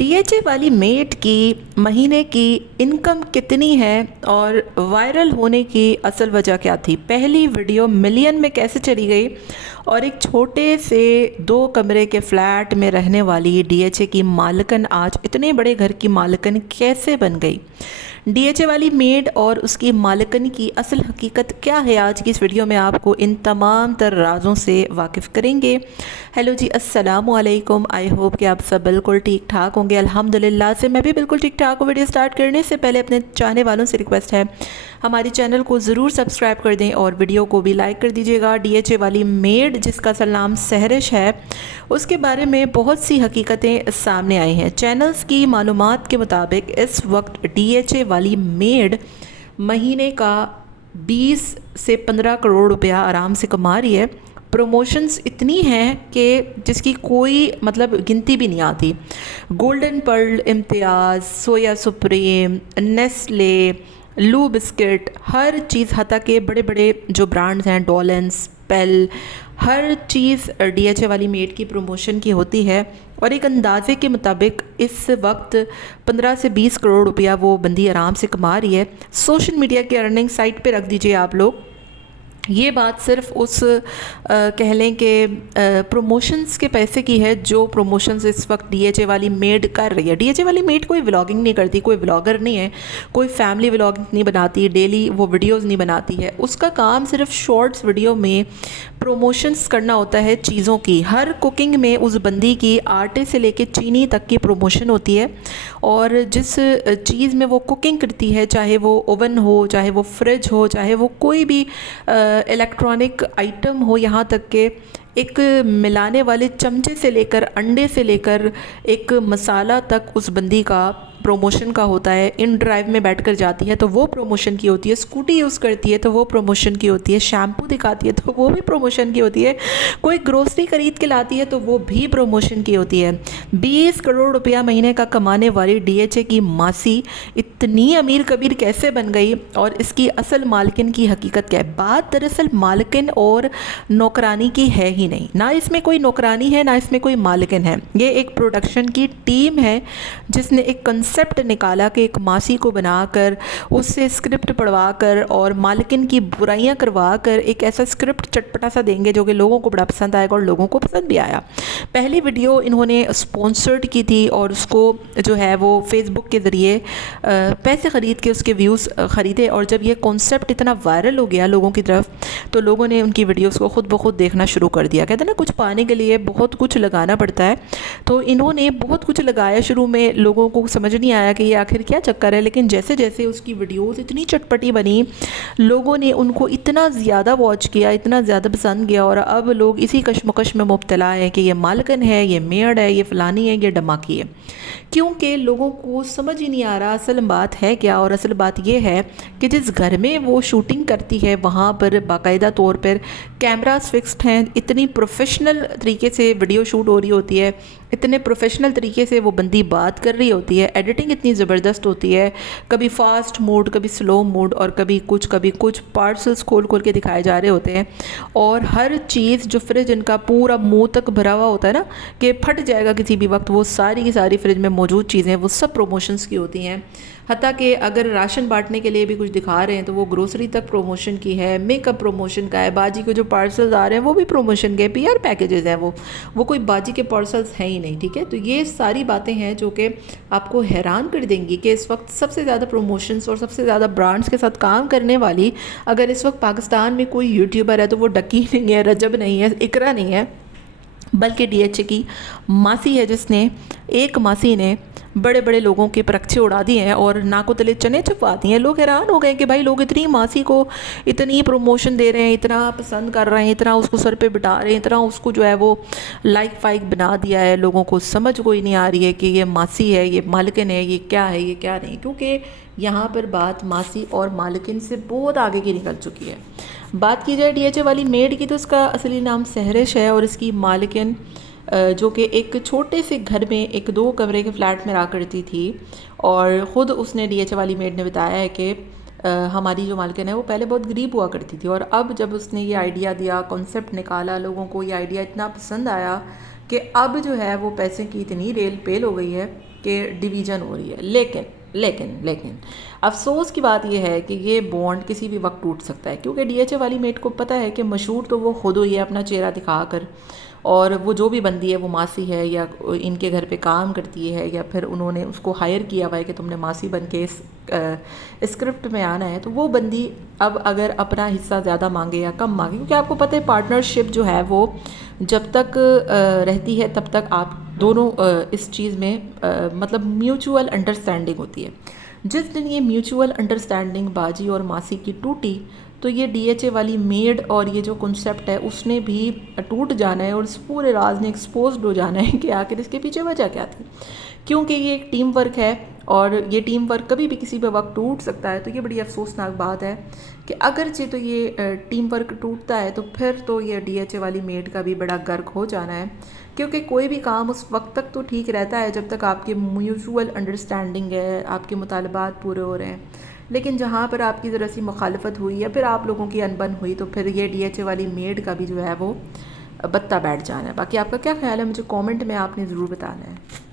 DHA वाली made की महीने की इनकम कितनी है और वायरल होने की असल वजह क्या थी। पहली वीडियो मिलियन में कैसे चली गई और एक छोटे से 2 कमरे के फ्लैट में रहने वाली डीएचए की मालकिन आज इतने बड़े घर की मालकिन कैसे बन गई। डीएचए वाली मेड और उसकी मालकिन की असल हकीकत क्या है, आज की इस वीडियो में आपको इन तमाम तर राज़ों से वाकिफ़ करेंगे। हेलो जी, अस्सलामु अलैकुम। आई होप कि आप सब बिल्कुल ठीक ठाक होंगे। अल्हम्दुलिल्लाह से मैं भी बिल्कुल ठीक ठाक हूँ। वीडियो स्टार्ट करने से पहले अपने चाहने वालों से रिक्वेस्ट है, हमारे चैनल को ज़रूर सब्सक्राइब कर दें और वीडियो को भी लाइक कर दीजिएगा। डीएचए वाली मेड जिसका असल नाम सहरिश है, उसके बारे में बहुत सी हकीकतें सामने आई हैं। चैनल्स की मालूमात के मुताबिक इस वक्त डीएचए वाली मेड महीने का 20 से 15 करोड़ रुपया आराम से कमा रही है। प्रमोशंस इतनी हैं कि जिसकी कोई गिनती भी नहीं आती। गोल्डन पर्ल इम्तियाज़, सोया सुप्रीम, नेस्ले, लू बिस्किट, हर चीज़, हता के बड़े बड़े जो ब्रांड्स हैं, डॉलेंस, पेल, हर चीज़ डीएचए वाली मेड की प्रमोशन की होती है। और एक अंदाजे के मुताबिक इस वक्त 15 से 20 करोड़ रुपया वो बंदी आराम से कमा रही है। सोशल मीडिया की अर्निंग साइट पे रख दीजिए आप लोग। ये बात सिर्फ उस कह लें कि प्रमोशंस के पैसे की है जो प्रमोशंस इस वक्त डीएचए वाली मेड कर रही है। डीएचए वाली मेड कोई व्लॉगिंग नहीं करती, कोई व्लॉगर नहीं है, कोई फैमिली व्लॉगिंग नहीं बनाती, डेली वो वीडियोस नहीं बनाती है। उसका काम सिर्फ शॉर्ट्स वीडियो में प्रमोशंस करना होता है चीज़ों की। हर कुकिंग में उस बंदी की आटे से लेके चीनी तक की प्रमोशन होती है। और जिस चीज़ में वो कुकिंग करती है, चाहे वो ओवन हो, चाहे वो फ्रिज हो, चाहे वो कोई भी इलेक्ट्रॉनिक आइटम हो, यहाँ तक के एक मिलाने वाले चमचे से लेकर, अंडे से लेकर एक मसाला तक उस बंदी का प्रमोशन का होता है। इन ड्राइव में बैठकर जाती है तो वो प्रमोशन की होती है, स्कूटी यूज़ करती है तो वो प्रमोशन की होती है, शैम्पू दिखाती है तो वो भी प्रमोशन की होती है, कोई ग्रोसरी खरीद के लाती है तो वो भी प्रमोशन की होती है। 20 करोड़ रुपया महीने का कमाने वाली डीएचए की मासी इतनी अमीर कबीर कैसे बन गई और इसकी असल मालकिन की हकीकत क्या है। बात दरअसल मालकिन और नौकरानी की है ही नहीं, ना इसमें कोई नौकरानी है ना इसमें कोई मालकिन है। ये एक प्रोडक्शन की टीम है जिसने एक कंसेप्ट निकाला कि एक मासी को बनाकर उससे स्क्रिप्ट पढ़वा कर और मालकिन की बुराइयां करवा कर एक ऐसा स्क्रिप्ट चटपटा सा देंगे जो कि लोगों को बड़ा पसंद आएगा, और लोगों को पसंद भी आया। पहली वीडियो इन्होंने स्पॉन्सर्ड की थी और उसको जो है वो फेसबुक के ज़रिए पैसे ख़रीद के उसके व्यूज़ ख़रीदे। और जब ये कॉन्सेप्ट इतना वायरल हो गया लोगों की तरफ, तो लोगों ने उनकी वीडियोज़ को ख़ुद ब खुद देखना शुरू कर दिया। कहते हैं ना, कुछ पाने के लिए बहुत कुछ लगाना पड़ता है। तो इन्होंने बहुत कुछ लगाया। शुरू में लोगों को समझ नहीं आया कि ये आखिर क्या चक्कर है, लेकिन जैसे जैसे उसकी वीडियोस इतनी चटपटी बनी, लोगों ने उनको इतना ज़्यादा वॉच किया, इतना ज़्यादा पसंद किया, और अब लोग इसी कश्मकश में मुब्तला है कि ये मालकिन है, ये मेड है, ये फ़लानी है, ये डमाकी है। क्योंकि लोगों को समझ ही नहीं आ रहा असल बात है क्या। और असल बात ये है कि जिस घर में वो शूटिंग करती है वहाँ पर बाकायदा तौर पर कैमरास फिक्स्ड हैं, इतनी प्रोफेशनल तरीके से वीडियो शूट हो रही होती है, इतने प्रोफेशनल तरीके से वो बंदी बात कर रही होती है, एडिटिंग इतनी ज़बरदस्त होती है, कभी फास्ट मोड, कभी स्लो मोड, और कभी कुछ पार्सल्स खोल खोल के दिखाए जा रहे होते हैं। और हर चीज़ जो फ्रिज इनका पूरा मुंह तक भरा हुआ होता है ना कि फट जाएगा किसी भी वक्त, वो सारी की सारी फ्रिज में मौजूद चीज़ें वो सब प्रमोशंस की होती हैं। हत्ता कि अगर राशन बांटने के लिए भी कुछ दिखा रहे हैं तो वो ग्रोसरी तक प्रमोशन की है, मेकअप प्रमोशन का है, बाजी के जो पार्सल्स आ रहे हैं वो भी प्रमोशन के पीआर पैकेजेस हैं, वो कोई बाजी के पार्सल्स हैं ही नहीं। ठीक है, तो ये सारी बातें हैं जो कि आपको हैरान कर देंगी कि इस वक्त सबसे ज़्यादा प्रमोशंस और सबसे ज़्यादा ब्रांड्स के साथ काम करने वाली अगर इस वक्त पाकिस्तान में कोई यूट्यूबर है तो वो डकी नहीं है, रजब नहीं है, इकरा नहीं है, बल्कि डीएचए की मासी है, जिसने एक मासी ने बड़े बड़े लोगों के परखचे उड़ा दिए हैं और नाकों तले चने छुपवा दिए हैं। लोग हैरान हो गए कि भाई लोग इतनी मासी को इतनी प्रमोशन दे रहे हैं, इतना पसंद कर रहे हैं, इतना उसको सर पे बिठा रहे हैं, इतना उसको जो है वो लाइक फाइक बना दिया है। लोगों को समझ कोई नहीं आ रही है कि ये मासी है, ये मालकिन है, ये क्या है, ये क्या नहीं, क्योंकि यहाँ पर बात मासी और मालकिन से बहुत आगे की निकल चुकी है। बात की जाए डीएचए वाली मेड की तो उसका असली नाम सहरिश है और इसकी मालकिन जो कि एक छोटे से घर में एक 2 कमरे के फ्लैट में रहा करती थी। और ख़ुद उसने डीएचए वाली मेड ने बताया है कि हमारी जो मालकिन है वो पहले बहुत गरीब हुआ करती थी, और अब जब उसने ये आइडिया दिया, कॉन्सेप्ट निकाला, लोगों को ये आइडिया इतना पसंद आया कि अब जो है वो पैसे की इतनी रेल पेल हो गई है कि डिवीज़न हो रही है। लेकिन लेकिन लेकिन अफसोस की बात यह है कि ये बॉन्ड किसी भी वक्त टूट सकता है, क्योंकि डीएचए वाली मेट को पता है कि मशहूर तो वो खुद हुई है अपना चेहरा दिखाकर, और वो जो भी बंदी है वो मासी है या इनके घर पे काम करती है या फिर उन्होंने उसको हायर किया हुआ है कि तुमने मासी बन के इस स्क्रिप्ट में आना है, तो वो बंदी अब अगर अपना हिस्सा ज़्यादा मांगे या कम मांगे, क्योंकि आपको पता है पार्टनरशिप जो है वो जब तक रहती है तब तक आप दोनों इस चीज़ में मतलब म्यूचुअल अंडरस्टैंडिंग होती है। जिस दिन ये म्यूचुअल अंडरस्टैंडिंग बाजी और मासी की टूटी, तो ये डीएचए वाली मेड और ये जो कॉन्सेप्ट है उसने भी टूट जाना है और इस पूरे राज ने एक्सपोज्ड हो जाना है कि आखिर इसके पीछे वजह क्या थी। क्योंकि ये एक टीम वर्क है और ये टीम वर्क कभी भी किसी भी वक्त टूट सकता है। तो ये बड़ी अफसोसनाक बात है कि अगरचे तो ये टीम वर्क टूटता है तो फिर तो ये डीएचए वाली मेड का भी बड़ा गर्क हो जाना है, क्योंकि कोई भी काम उस वक्त तक तो ठीक रहता है जब तक आपकी म्यूचुअल अंडरस्टैंडिंग है, आपके मुतालबात पूरे हो रहे हैं। लेकिन जहाँ पर आपकी ज़रा सी मुखालफत हुई या फिर आप लोगों की अनबन हुई, तो फिर ये डीएचए वाली मेड का भी जो है वो बत्ता बैठ जाना है। बाकी आपका क्या ख्याल है, मुझे कमेंट में आपने ज़रूर बताना है।